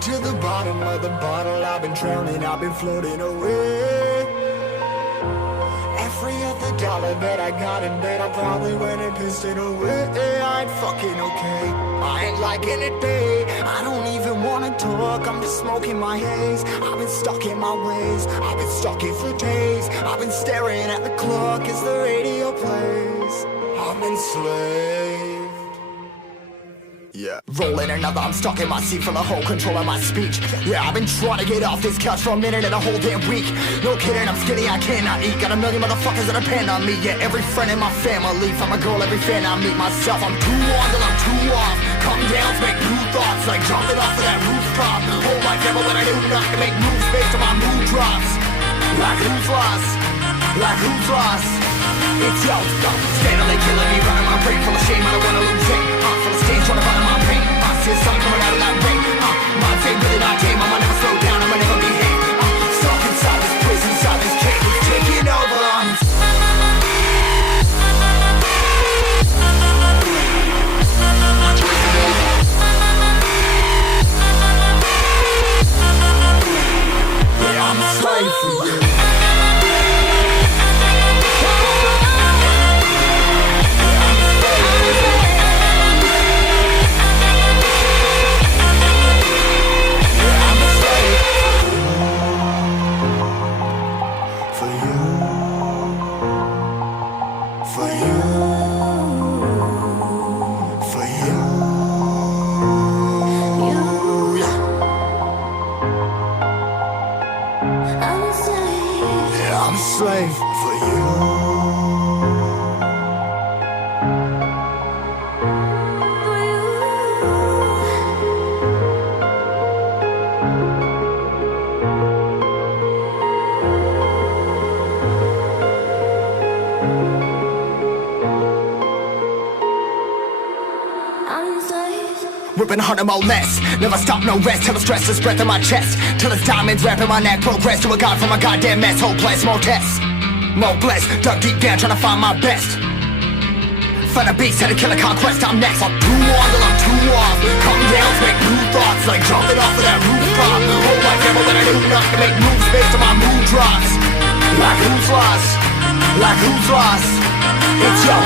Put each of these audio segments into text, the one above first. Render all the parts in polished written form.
Sinking to the bottom of the bottle, I've been drowning, I've been floating away. Every other dollar that I got in bed, I probably went and pissed it away. I ain't fucking okay, I ain't liking it, babe. I don't even wanna talk, I'm just smoking my haze. I've been stuck in my ways, I've been stuck in for days. I've been staring at the clock as the radio plays. I'm enslaved. Yeah. Rolling another, I'm stuck in my seat for the whole control of my speech. Yeah, I've been trying to get off this couch for a minute and a whole damn week. No kidding, I'm skinny, I cannot eat. Got a million motherfuckers that depend on me. Yeah, every friend in my family. From a girl, every fan I meet myself. I'm too on till I'm too off. Come down to make new thoughts, like jumping off of that rooftop. Whole life never when I do nothing to make moves based on my mood drops. Like who's lost? Like who's lost? It's yo, steadily killing me, running my brain full of shame. I don't wanna lose it. Full of stage, trying to find my pain. I see the sun coming out of that rain. Mind's ain't really not tame. I'ma never slow down, I'ma never behave. Stuck inside this prison, inside this cage, it's taking over. Yeah, I'm a slave for you. I'm a slave for you. Ripping harder, more less. Never stop, no rest. Till the stress is breath in my chest. Till it's diamonds wrapping my neck. Progress to a god from a goddamn mess. Hopeless, more tests, more blessed. Dug deep down, trying to find my best. Find a beast, had to kill a conquest. I'm next. I'm too on till I'm too off. Come down to make new thoughts, like jumping off of that rooftop. Whole life never when I do nothing to make moves based on my mood drops. Like who's lost? Like who's lost? It's yo,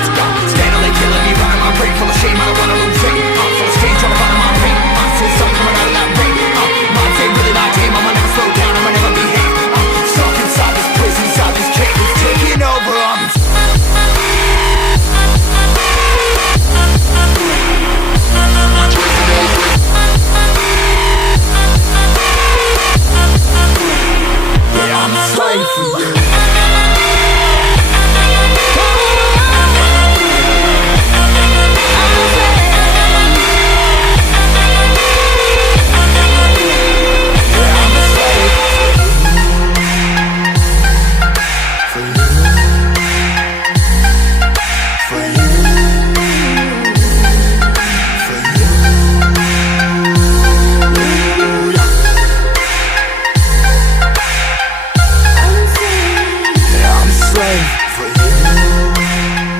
steadily killing me, running my brain full of shame. I don't wanna lose it.